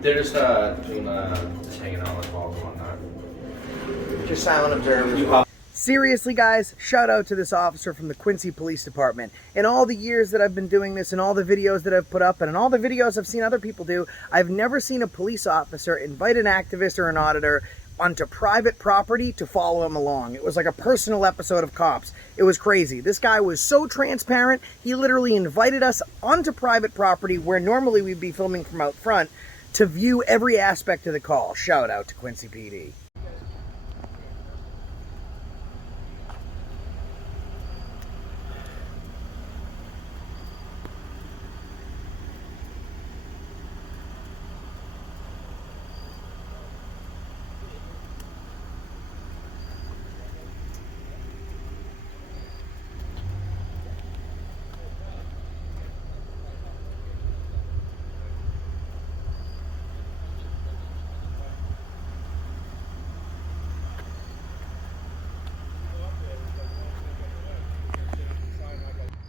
They're just doing just hanging out on calls and whatnot. Just silent observers. Seriously, guys, shout out to this officer from the Quincy Police Department. In all the years that I've been doing this, and all the videos that I've put up, and in all the videos I've seen other people do, I've never seen a police officer invite an activist or an auditor onto private property to follow him along. It was like a personal episode of Cops. It was crazy. This guy was so transparent, he literally invited us onto private property where normally we'd be filming from out front to view every aspect of the call. Shout out to Quincy PD.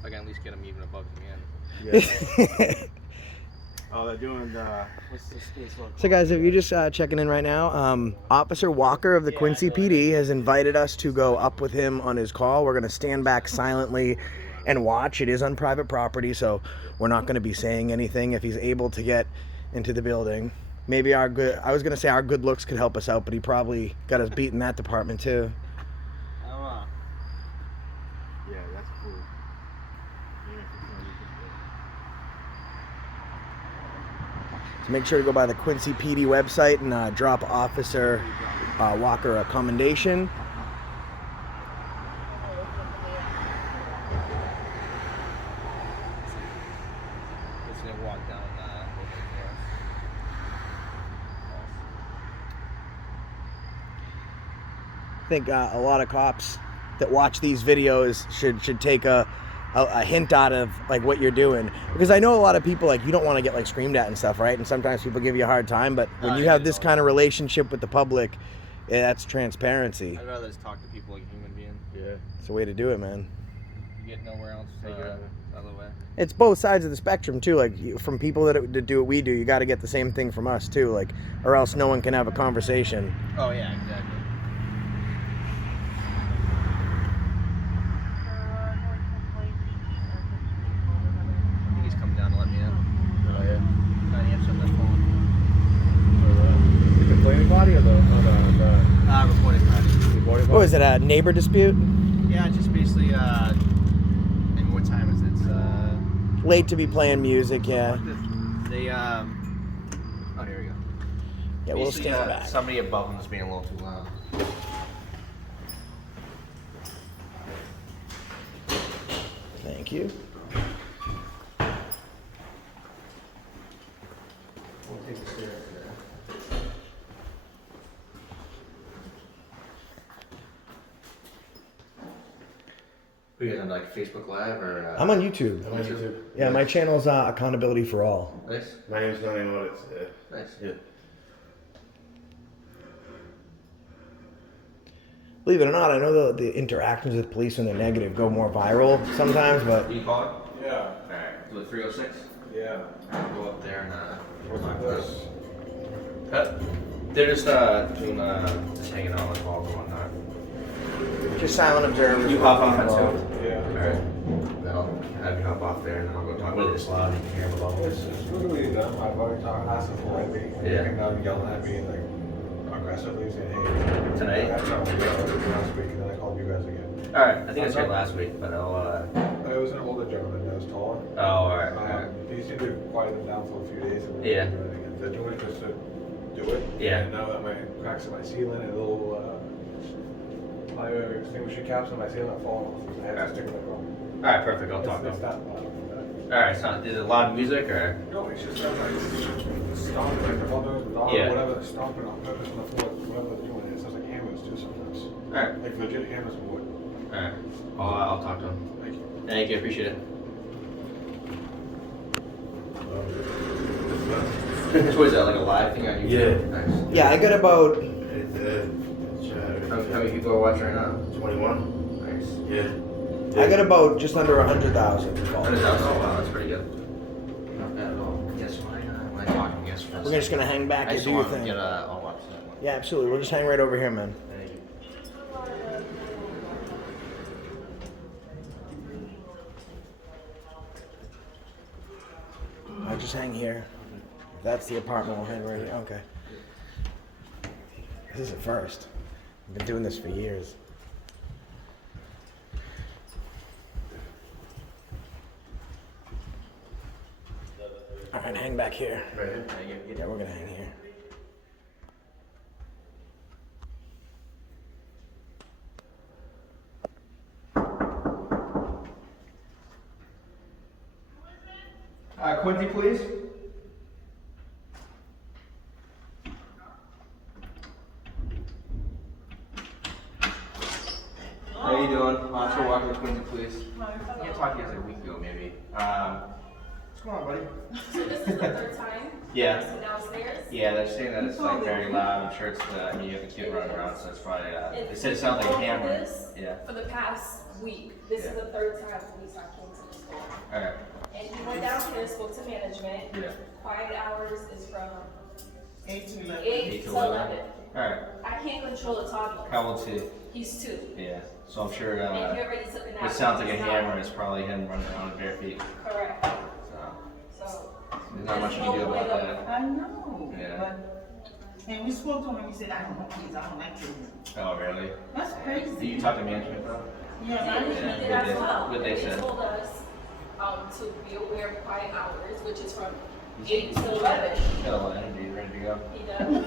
I can at least get them even above me in. Yeah. Oh, they're doing what's the space look? So guys, if you're just checking in right now, Officer Walker of the Quincy PD has invited us to go up with him on his call. We're going to stand back silently and watch. It is on private property, so we're not going to be saying anything if he's able to get into the building. Maybe I was going to say our good looks could help us out, but he probably got us beat in that department too. Yeah, that's cool. So make sure to go by the Quincy PD website and drop Officer Walker a commendation. Just gonna walk down I think a lot of cops that watch these videos should take a hint out of like what you're doing, because I know a lot of people, like, you don't want to get like screamed at and stuff, right? And sometimes people give you a hard time, but when you have this kind of relationship with the public, that's transparency. I'd rather just talk to people like a human being. Yeah. It's the way to do it, man. You get nowhere else other way. It's both sides of the spectrum too. Like, from people that do what we do, you got to get the same thing from us too, like, or else no one can have a conversation. Oh yeah, exactly. Coming down to let me in. Oh yeah. I answered that phone. The complaining body or the Reporting body. reporting What is it, a neighbor dispute? Yeah, just basically, and what time is it? It's, Late to be playing music, yeah. they, oh, here we go. Yeah, we'll Basically, stand back. somebody above them is being a little too loud. Thank you. We'll take the stairs there. Are you guys on like Facebook Live or? I'm on YouTube. I'm on YouTube. Yeah, my channel's Accountability for All. Nice. My name's Audit. Nice. Yeah. Believe it or not, I know the interactions with police when they're negative go more viral sometimes, but Can you call it? Yeah. Alright. Do it 306? Yeah. I'll go up there and What's talk this? They're just doing just hanging out on calls and whatnot. just silent observers. You hop on that too? Yeah. Alright. Then I'll have you hop off there and then I'll go talk with this loud and you can hear them above. It's literally them. I've already asked them for me. Yeah. And now yelling at me like aggressively saying, hey. Tonight? I tried to last week and then I called you guys again. Alright, I think I was here last week, but I'll I was an older gentleman that was taller. oh, alright. He seemed to quiet them down for a few days. And Yeah. They're doing it just to do it. Yeah. And now that my cracks in my ceiling and a little fire extinguisher caps in my ceiling are falling off. I had to stick with it. Alright, perfect, I'll talk to It's them. that loud. Alright, so is it loud music or? No, it's just that like stomping like the mother, the dog, Yeah. whatever, they're stomping on purpose on the floor, whatever they're doing. It sounds like hammers too sometimes. Alright, Like legit hammers would. alright. I'll talk to them. Thank you. Thank you, appreciate it. So is that like a live thing on YouTube? Yeah. Nice. Yeah, I got about How many people are watching right now? 21. Nice. Yeah. I got about just under 100,000 Oh followers. wow, that's pretty good. Not bad at all. Guess when I talk, guess We're just gonna hang back I and just do your want to thing. get a. I'll watch that one. Yeah, absolutely. We'll just hang right over here, man. I'll just hang here. That's the apartment. We'll hang right here. Okay. This is a first. I've been doing this for years. All right, hang back here. Yeah, we're gonna hang here. Quincy, please. How you doing? Monster walking with Quincy, please. I can't talk to you guys like a week ago, maybe. What's going on, buddy? So this is the third time? Yeah. So downstairs? Yeah, they're saying that it's like very loud. I'm sure it's the, I mean, you have the kid running around, so it's probably, they said it sounds like a hammer. Yeah. For the past week, this is the third time police are came to the store. Alright. And he went downstairs, spoke to management. Yeah. Quiet hours is from 8 to 11. 8 to 11. Alright. I can't control a toddler. How old's he? He's 2. Yeah. So I'm sure, And he already took a nap. it sounds like a He's not- hammer. It's probably him running around with bare feet. Correct. So, So. there's not much you can do about that. I know. Yeah. But, and we spoke to him and he said, I don't want kids, I don't like children. Oh, really? That's Do crazy. you talk to management though? Yes, I And he did. did as well. What they He said? told us to be aware of quiet hours, which is from 8 to 11. Got a lot of energy, ready to go. He does.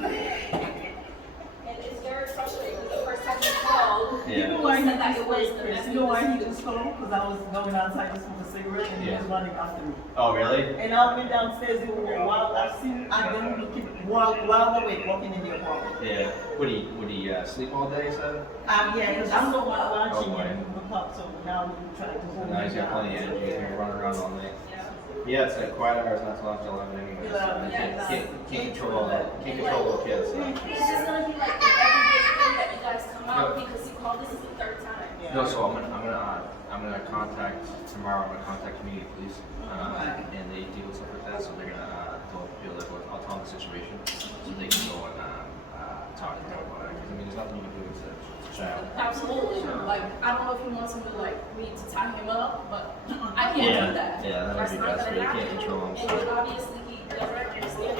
And it's very frustrating because the first time he called, You Yeah. know why he Said that just it was wait, the Chris? best You know why he thing. just called? Because I was going outside to smoke a cigarette and he Yeah. was running after me. Oh, really? And I went downstairs and while I've seen, I done looking while awake walking in the apartment. Yeah. Would he sleep all day, you said? Yeah, because I'm the one watching Oh, boy. and he woke up, so now we try to hold Now him he's got plenty of down. energy. He's running around all night. yeah. Yeah, it's like quiet hours not till after 11 anyway. So you can't control all that. Can't control little kids. So. It's just gonna be like an everyday thing that you guys come out because he called. This is the third time. Yeah. No, so I'm gonna contact tomorrow. I'm gonna contact community police, and they deal with stuff like that. So they're gonna tell people that I'll tell them the situation, so they can go and talk to them about it. Because I mean, there's nothing you can do with a child. Absolutely. Like I don't know if he wants me to like me to tie him up, but I can't do that. Yeah, that would That's be not best. gonna But you happen. can't control them. And So. obviously he doesn't understand.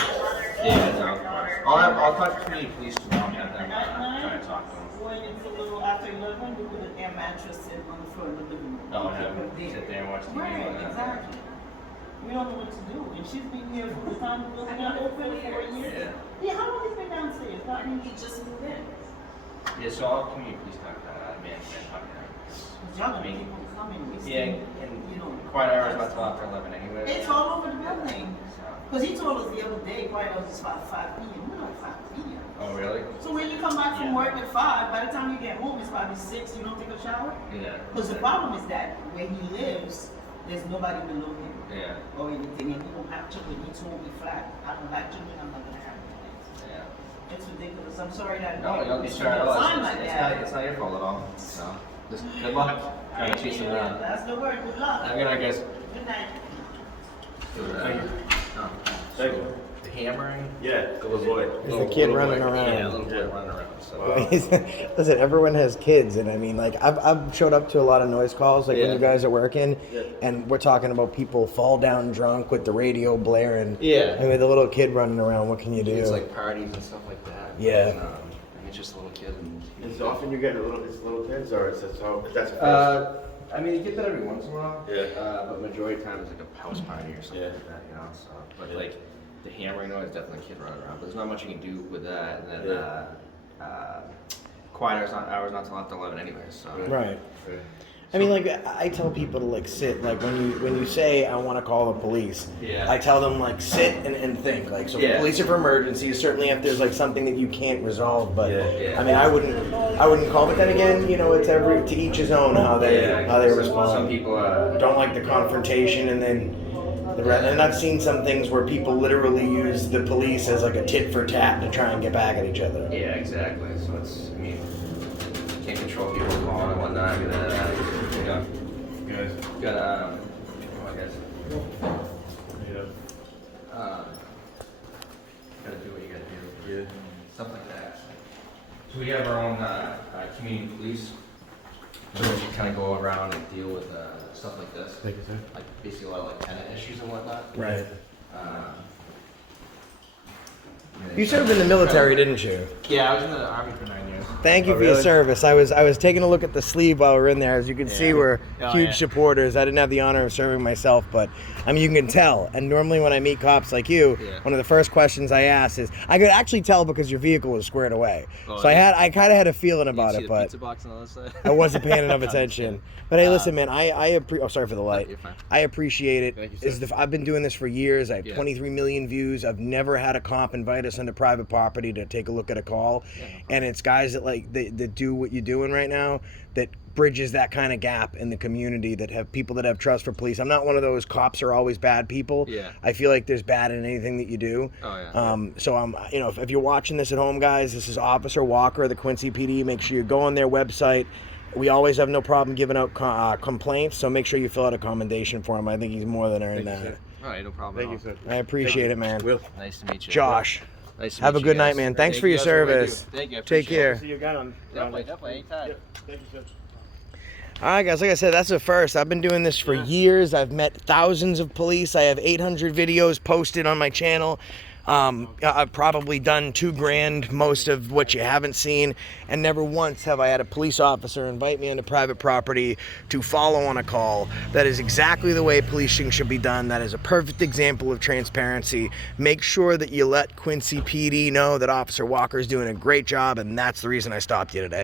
Yeah, no, of course. I'll talk to community police tomorrow and have them try to talk to them. When it's a little after 11, we put an air mattress in on the floor in the living room. Oh, and have Keep them her there. sit there and watch TV. Right, and that. exactly. We don't know what to do. And she's been here for the time we've been here for 4 years. Yeah. Yeah, how long has been downstairs? Not He just moved in. Yeah, so I'll community police talk to management, talk to them. young people coming. We see, Yeah, and you know. quiet hours not till after 11 anyway. It's all over the building. So. Because he told us the other day, quiet hours is 5 p.m. We're like 5 p.m. Oh, really? So when you come back from Yeah. work at 5, by the time you get home, it's probably 6. You don't take a shower? Yeah. Because the problem is that where he lives, there's nobody below him Yeah. or anything, and he don't have children. He told me flat, I don't like children, I'm not gonna have kids. Yeah. It's ridiculous. I'm sorry that. No, you don't be it's sure at all. fine It's, like it's, that. it's not your fault at all. So, just good luck. Trying to chase them down. That's the word. Good luck. I'm gonna guess. Good night. So, the hammering. Yeah, the little boy. There's a kid running around. Yeah, a little boy running around. So. Listen, everyone has kids, and I mean, like, I've showed up to a lot of noise calls, like when Yeah. you guys are working, Yeah. and we're talking about people fall down drunk with the radio blaring. Yeah. I mean, the little kid running around. What can you do? It's like parties and stuff like that. Yeah. And, I mean, it's just a little kid. And And so often you get it's little kids, or it's just how that's a first. I mean, you get that every once in a while. Yeah. But majority of the time it's like a house party or something Yeah. like that, you know. So, but Yeah. like the hammering noise, definitely a kid running around. But there's not much you can do with that. And then quiet hours not till after 11 anyway. So. Right. Right. I mean, like, I tell people to like sit. Like when you say I want to call the police, Yeah. I tell them like sit and think. Like, so Yeah. police are for emergencies. Certainly, if there's like something that you can't resolve. But Yeah. Yeah. I mean, I wouldn't call. But then again, you know, it's to each his own how they respond. Some people. Don't like the confrontation, and then and I've seen some things where people literally use the police as like a tit for tat to try and get back at each other. Yeah, exactly. So it's. I mean, you can't control people calling and whatnot. You know. Guys. Got oh, I guess. Yeah. stuff like that. So we have our own community police. So we kind of go around and deal with stuff like this. Thank you, sir. Like basically a lot of like tenant issues and whatnot. Right. Yeah, You served in the military, didn't you? Yeah, I was in the Army for 9 years. Thank you Oh, for your really? service. I was taking a look at the sleeve while we were in there. As you can see, we're Oh, huge yeah. supporters. I didn't have the honor of serving myself, but I mean, you can tell. And normally when I meet cops like you, Yeah. one of the first questions I ask is, I could actually tell because your vehicle was squared away. Oh, So yeah. I kind of had a feeling You about see it, the but pizza box on the other side? I wasn't paying enough attention. But hey, listen, man, oh, sorry for the light. You're fine. I appreciate it. Thank you, sir. I've been doing this for years. I have Yeah. 23 million views. I've never had a cop invite us into private property to take a look at a call. And it's guys that that do what you're doing right now that bridges that kind of gap in the community, that have people that have trust for police. I'm not one of those cops are always bad people. Yeah. I feel like there's bad in anything that you do. Oh, yeah. So I'm, if you're watching this at home, guys, this is Officer Walker of the Quincy PD. Make sure you go on their website. We always have no problem giving out complaints, so make sure you fill out a commendation for him. I think he's more than earned Thank you, that. sir. All right, no problem. Thank you, sir. I appreciate it, man. Will. Nice to meet you. Josh, Nice to have meet a good you night, guys. man. Thanks Thank for you your guys for what you do. service. Thank you. I Take appreciate it. care. See you again on. Definitely, anytime. Yep. Thank you, sir. All right, guys, like I said, that's the first. I've been doing this for years. I've met thousands of police. I have 800 videos posted on my channel. I've probably done $2 grand, most of what you haven't seen, and never once have I had a police officer invite me into private property to follow on a call. That is exactly the way policing should be done. That is a perfect example of transparency. Make sure that you let Quincy PD know that Officer Walker is doing a great job, and that's the reason I stopped you today.